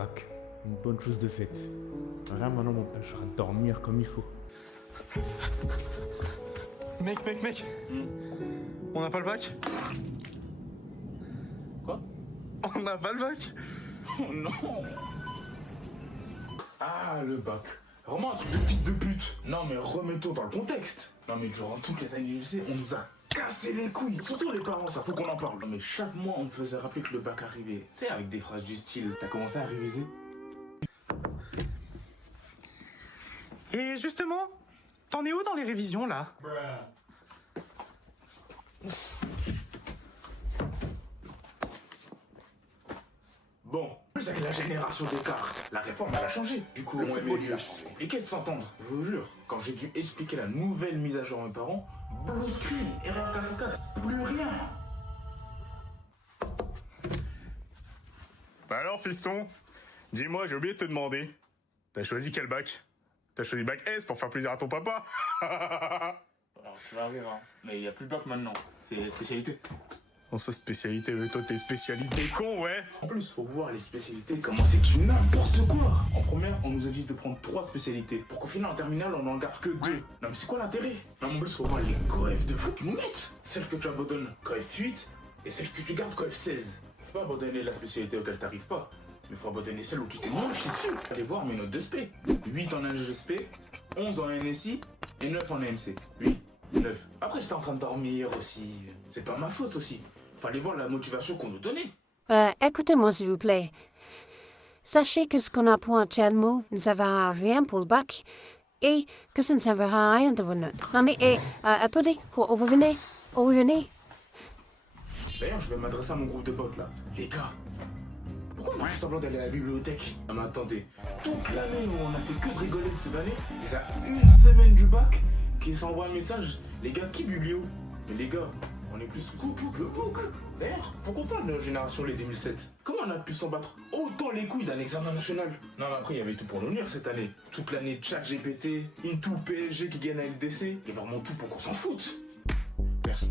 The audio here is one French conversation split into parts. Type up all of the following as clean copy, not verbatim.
bac. Une bonne chose de faite. Rien maintenant m'empêchera de dormir comme il faut. Mec, on n'a pas le bac? Quoi? On n'a pas le bac? Oh non! Ah, le bac. Vraiment un truc de fils de pute. Non mais remettons dans le contexte. Non mais durant toutes les années du lycée, on nous a cassé les couilles. Surtout les parents, ça faut qu'on en parle. Non mais chaque mois, on me faisait rappeler que le bac arrivait. Tu sais, avec des phrases du style, t'as commencé à réviser? Et justement, t'en es où dans les révisions là? Bon, plus avec la génération d'écart, la réforme elle a changé. Du coup, c'est compliqué de s'entendre. Je vous jure, quand j'ai dû expliquer la nouvelle mise à jour à mes parents, blue screen, erreur 404, plus rien. Bah alors fiston, dis-moi, j'ai oublié de te demander. T'as choisi quel bac? T'as choisi bac S pour faire plaisir à ton papa? Alors tu vas rire, hein. Mais il n'y a plus de bac maintenant, c'est les spécialités. Bon, ça, spécialité, toi t'es spécialiste des cons, ouais. En plus, faut voir les spécialités, comment c'est du n'importe quoi. En première, on nous a dit de prendre 3 spécialités, pour qu'au final, en terminale, on n'en garde que 2. Non mais c'est quoi l'intérêt? Non mais en plus, faut voir les coefs de fou qu'ils nous mettent. Celle que tu abandonnes, coef 8, et celle que tu gardes, coef 16. Faut pas abandonner la spécialité auquel t'arrives pas, mais faut abandonner celle où tu t'es moins chié dessus. Allez voir mes notes de spé. 8 en NGSP, 11 en NSI, et 9 en AMC. 8, 9. Après, j'étais en train de dormir aussi. C'est pas ma faute aussi. Fallait voir la motivation qu'on nous donnait. Écoutez-moi, s'il vous plaît. Sachez que ce qu'on apprend actuellement ne servira à rien pour le bac et que ça ne servira à rien de vos notes. Non mais, attendez, revenez. D'ailleurs, je vais m'adresser à mon groupe de potes là. Les gars, pourquoi on a fait semblant d'aller à la bibliothèque? Non mais attendez, toute l'année où on a fait que de rigoler de cette année, et ça une semaine du bac, qui s'envoie un message. Les gars, qui biblio? Mais les gars, on est plus coucou que book. D'ailleurs, faut qu'on parle de notre génération, les 2007. Comment on a pu s'en battre autant les couilles d'un examen national? Non, mais après, il y avait tout pour nous lire cette année. Toute l'année ChatGPT, Into PSG qui gagne à LDC. Il y a vraiment tout pour qu'on s'en foute. Merci.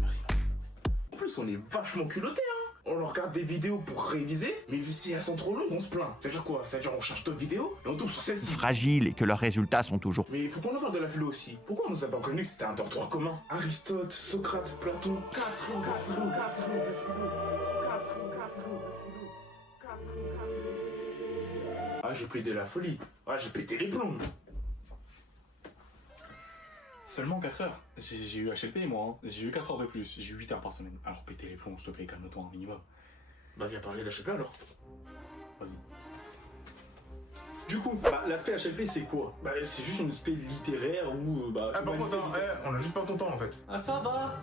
En plus, on est vachement culottés, hein. On leur regarde des vidéos pour réviser, mais si elles sont trop longues, on se plaint. C'est-à-dire quoi? C'est-à-dire on cherche d'autres vidéos et on tombe sur celle-ci. Fragiles et que leurs résultats sont toujours... Mais il faut qu'on en parle de la philo aussi. Pourquoi on nous a pas prévenu que c'était un tort 3 commun? Aristote, Socrate, Platon, 4 ans de philo. 4 ans de philo. Ah, j'ai plaidé la folie. Ah, j'ai pété les plombs. Seulement 4 heures. J'ai eu HLP moi, hein. J'ai eu 4 heures de plus, j'ai eu 8 heures par semaine. Alors pétez les plombs, s'il te plaît, calme-toi un minimum. Bah, viens parler d'HP alors. Vas-y. Du coup, l'aspect HLP c'est quoi? Bah c'est juste une aspect littéraire ou Ah, par contre, on a juste pas ton temps en fait. Ah ça va.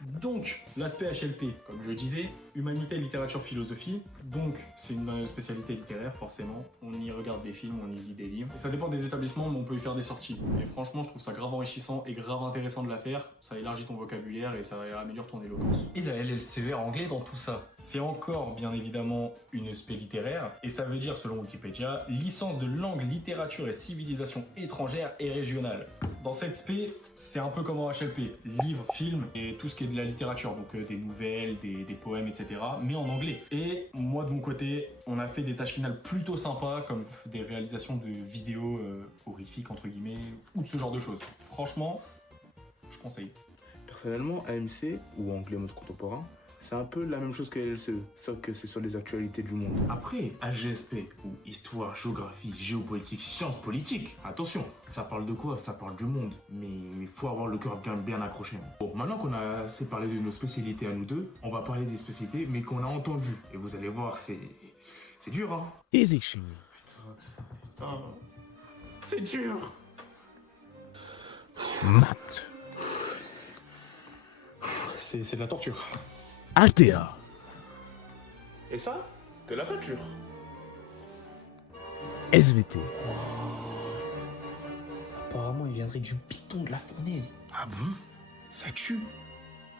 Donc, l'aspect HLP, comme je le disais, humanité, littérature, philosophie. Donc, c'est une spécialité littéraire, forcément. On y regarde des films, on y lit des livres. Et ça dépend des établissements, mais on peut y faire des sorties. Et franchement, je trouve ça grave enrichissant et grave intéressant de la faire. Ça élargit ton vocabulaire et ça améliore ton éloquence. Et la LLCE anglais dans tout ça? C'est encore, bien évidemment, une spé littéraire. Et ça veut dire, selon Wikipédia, licence de langue, littérature et civilisation étrangère et régionale. Dans cette spé, c'est un peu comme en HLP, livres, films et tout ce qui est de la littérature, donc des nouvelles, des poèmes, etc. mais en anglais. Et moi de mon côté, on a fait des tâches finales plutôt sympas, comme des réalisations de vidéos horrifiques entre guillemets, ou de ce genre de choses. Franchement, je conseille. Personnellement, AMC, ou anglais mode contemporain, c'est un peu la même chose que LLCE, sauf que c'est sur les actualités du monde. Après, AGSP, ou Histoire, Géographie, Géopolitique, Sciences Politiques, attention, ça parle de quoi? Ça parle du monde, mais il faut avoir le cœur bien accroché. Bon, maintenant qu'on a assez parlé de nos spécialités à nous deux, on va parler des spécialités, mais qu'on a entendues. Et vous allez voir, c'est dur, hein. Easy chimie. Putain, c'est dur. Maths. C'est de la torture. Altea. Et ça, de la peinture. SVT. Apparemment, il viendrait du piton de la fournaise. Ah bon? Ça tue.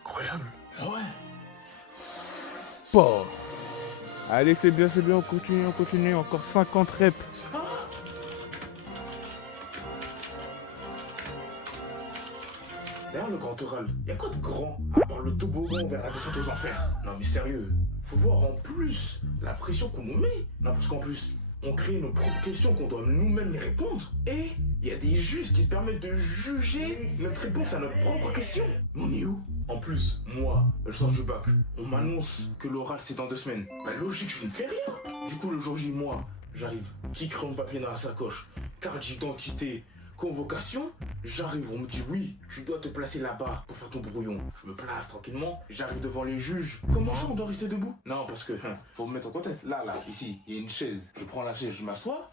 Incroyable. Ah ouais. Sport. Allez, c'est bien, on continue, encore 50 reps. D'ailleurs, le grand oral, y a quoi de grand à part le toboggan vers la descente aux enfers? Non mais sérieux, faut voir en plus la pression qu'on nous met. Non parce qu'en plus, on crée nos propres questions qu'on doit nous-mêmes y répondre. Et il y a des juges qui se permettent de juger notre réponse à notre propre question. Mais on est où? En plus, moi, je sors du bac. On m'annonce que l'oral c'est dans 2 semaines. Bah logique, je ne fais rien. Du coup, le jour J, moi, j'arrive. Petit crayon de papier dans la sacoche. Carte d'identité. Convocation, j'arrive, on me dit oui, tu dois te placer là-bas pour faire ton brouillon. Je me place tranquillement, j'arrive devant les juges. Comment ça on doit rester debout? Non, parce que faut me mettre en contexte. Là, ici, il y a une chaise. Je prends la chaise, je m'assois.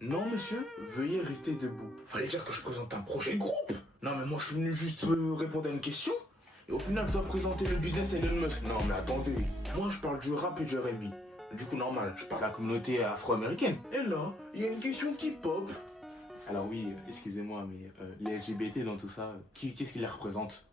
Non, monsieur, veuillez rester debout. Fallait dire que je présente un projet de groupe. Non, mais moi je suis venu juste répondre à une question. Et au final, je dois présenter le business Elon Musk. Non, mais attendez, moi je parle du rap et du R&B. Du coup, normal, je parle de la communauté afro-américaine. Et là, il y a une question qui pop. Alors oui, excusez-moi, mais les LGBT dans tout ça, qu'est-ce qui les représente?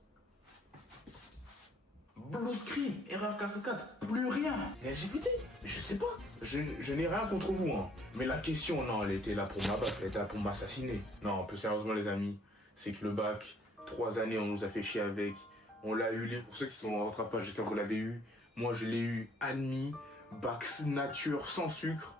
Blue Screen, erreur 404, plus rien. Les LGBT, je sais pas. Je n'ai rien contre vous, hein. Mais la question, non, elle était là pour m'abattre, elle était là pour m'assassiner. Non, plus sérieusement les amis, c'est que le bac, 3 années, on nous a fait chier avec. On l'a eu, pour ceux qui sont en rattrapage, j'espère que vous l'avez eu. Moi, je l'ai eu admis, bac nature, sans sucre.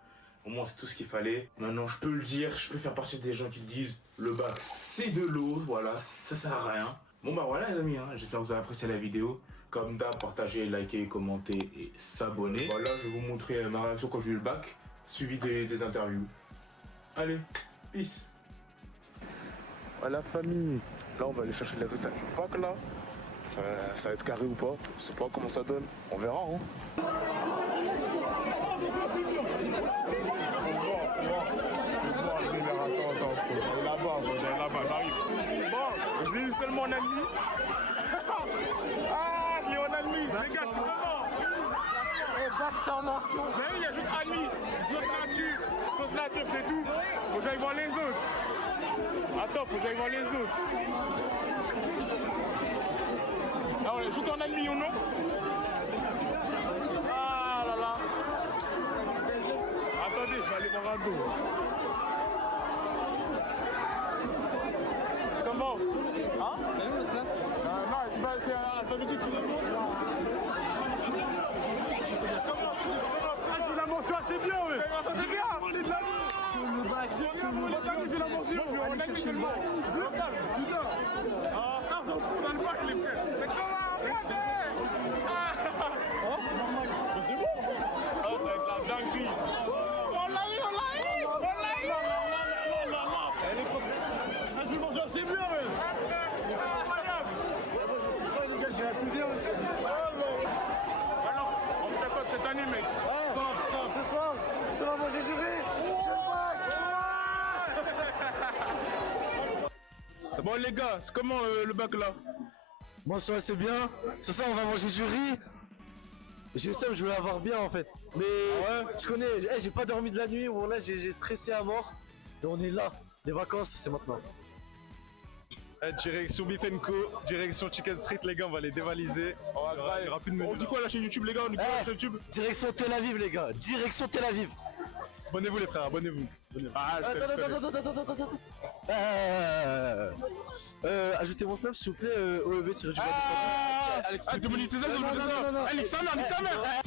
Au moins, c'est tout ce qu'il fallait. Maintenant, je peux le dire, je peux faire partie des gens qui disent le bac, c'est de l'eau, voilà, ça sert à rien. Bon, bah voilà, les amis, hein, j'espère que vous avez apprécié la vidéo. Comme d'hab, partagez, likez, commentez et s'abonner. Voilà, je vais vous montrer ma réaction quand j'ai eu le bac, suivi des interviews. Allez, peace. Voilà, famille. Là, on va aller chercher les résultats du bac, là. Ça va être carré ou pas? Je sais pas comment ça donne. On verra, hein. Là-bas, j'arrive. Bon, j'ai eu seulement un ennemi. Ah, j'ai eu un ennemi. Les gars, c'est comment? Bac sans mention. Mais oui, il y a juste ennemi. Sauce nature, c'est tout. Faut que j'aille voir les autres. Attends, faut que j'aille voir les autres. Ah, on est juste en ennemi ou non? Ah là là. Attendez, je vais aller voir un dos. Comment? Hein? Non, c'est alphabétique, tu l'as vu? Ah, c'est la mention, c'est bien, ouais! Ça, c'est bien! On est de la j'ai la mention, on a mis seulement. Je le calme, putain! Ah, on s'en fout, on a le bac, les frères! C'est comment? Regardez! Ah! Mais c'est bon! Ah, ça va être la dinguerie! On l'a eu! Elle est professionnelle! Ah, je le mange assez bien, ouais! Incroyable! Je sais pas, les gars, j'ai assez bien aussi! Alors, on fait quoi de cette année, mec? Ce soir, ça va manger juré! Bon les gars, c'est comment le bac là? Moi ça va, c'est bien. Ce soir on va manger du riz. Je sais, je voulais avoir bien en fait. Mais ouais. tu connais, j'ai pas dormi de la nuit. Bon là j'ai stressé à mort. Et on est là. Les vacances c'est maintenant. Direction Bifenco, direction Chicken Street les gars, on va les dévaliser. Il y aura plus de menus. On dit quoi la chaîne YouTube les gars? On dit quoi la chaîne YouTube? Direction Tel Aviv les gars. Direction Tel Aviv. Abonnez-vous les frères, abonnez-vous. Ah, Attends. Ajoutez mon snap s'il vous plaît, OEB-du-bas. Alex, démonétisation, Alex, sa mère,